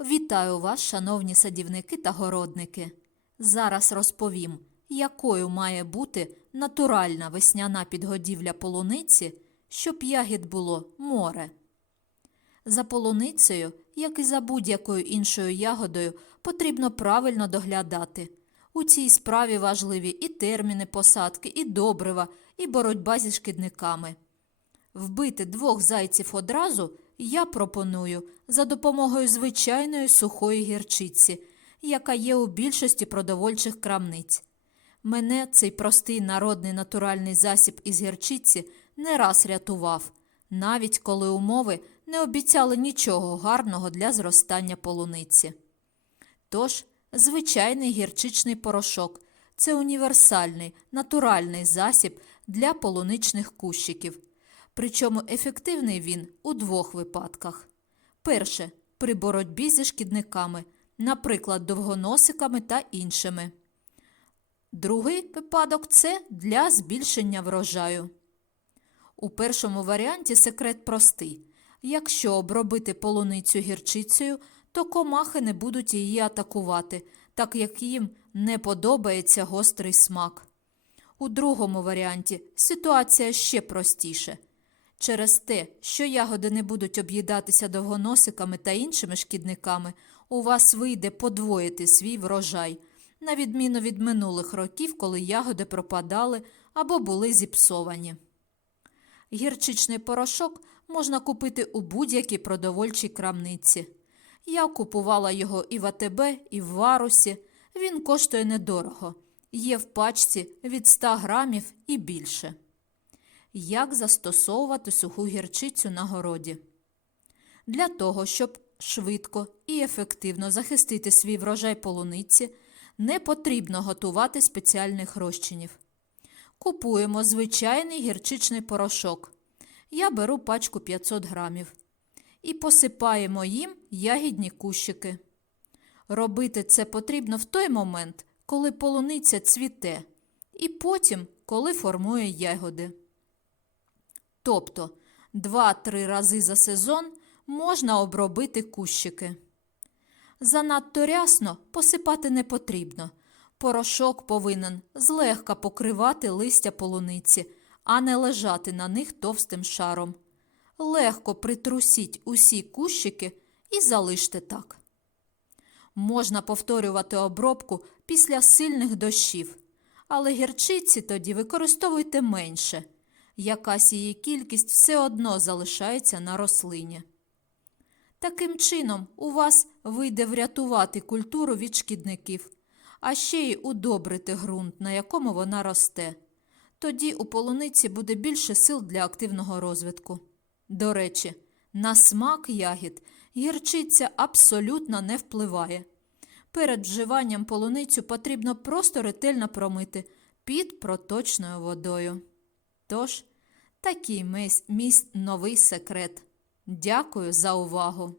Вітаю вас, шановні садівники та городники. Зараз розповім, якою має бути натуральна весняна підгодівля полуниці, щоб ягід було море. За полуницею, як і за будь-якою іншою ягодою, потрібно правильно доглядати. У цій справі важливі і терміни посадки, і добрива, і боротьба зі шкідниками. Вбити двох зайців одразу я пропоную за допомогою звичайної сухої гірчиці, яка є у більшості продовольчих крамниць. Мене цей простий народний натуральний засіб із гірчиці не раз рятував, навіть коли умови не обіцяли нічого гарного для зростання полуниці. Тож, звичайний гірчичний порошок це універсальний, натуральний засіб для полуничних кущиків. Причому ефективний він у двох випадках. Перше при боротьбі зі шкідниками, наприклад, довгоносиками та іншими. Другий випадок це для збільшення врожаю. У першому варіанті секрет простий. Якщо обробити полуницю гірчицею, то комахи не будуть її атакувати, так як їм не подобається гострий смак. У другому варіанті ситуація ще простіше. Через те, що ягоди не будуть об'їдатися довгоносиками та іншими шкідниками, у вас вийде подвоїти свій врожай, на відміну від минулих років, коли ягоди пропадали або були зіпсовані. Гірчичний порошок можна купити у будь-якій продовольчій крамниці. Я купувала його і в АТБ, і в варусі. Він коштує недорого. Є в пачці від 100 грамів і більше. Як застосовувати суху гірчицю на городі? Для того, щоб швидко і ефективно захистити свій врожай полуниці, не потрібно готувати спеціальних розчинів. Купуємо звичайний гірчичний порошок. Я беру пачку 500 грамів. І посипаємо їм ягідні кущики. Робити це потрібно в той момент, коли полуниця цвіте, і потім, коли формує ягоди. Тобто 2-3 рази за сезон можна обробити кущики. Занадто рясно посипати не потрібно. Порошок повинен злегка покривати листя полуниці, а не лежати на них товстим шаром. Легко притрусіть усі кущики і залиште так. Можна повторювати обробку після сильних дощів, але гірчиці тоді використовуйте менше. Якась її кількість все одно залишається на рослині. Таким чином, у вас вийде врятувати культуру від шкідників, а ще й удобрити ґрунт, на якому вона росте. Тоді у полуниці буде більше сил для активного розвитку. До речі, на смак ягід гірчиця абсолютно не впливає. Перед вживанням полуницю потрібно просто ретельно промити під проточною водою. Тож, такий мій, новий секрет. Дякую за увагу!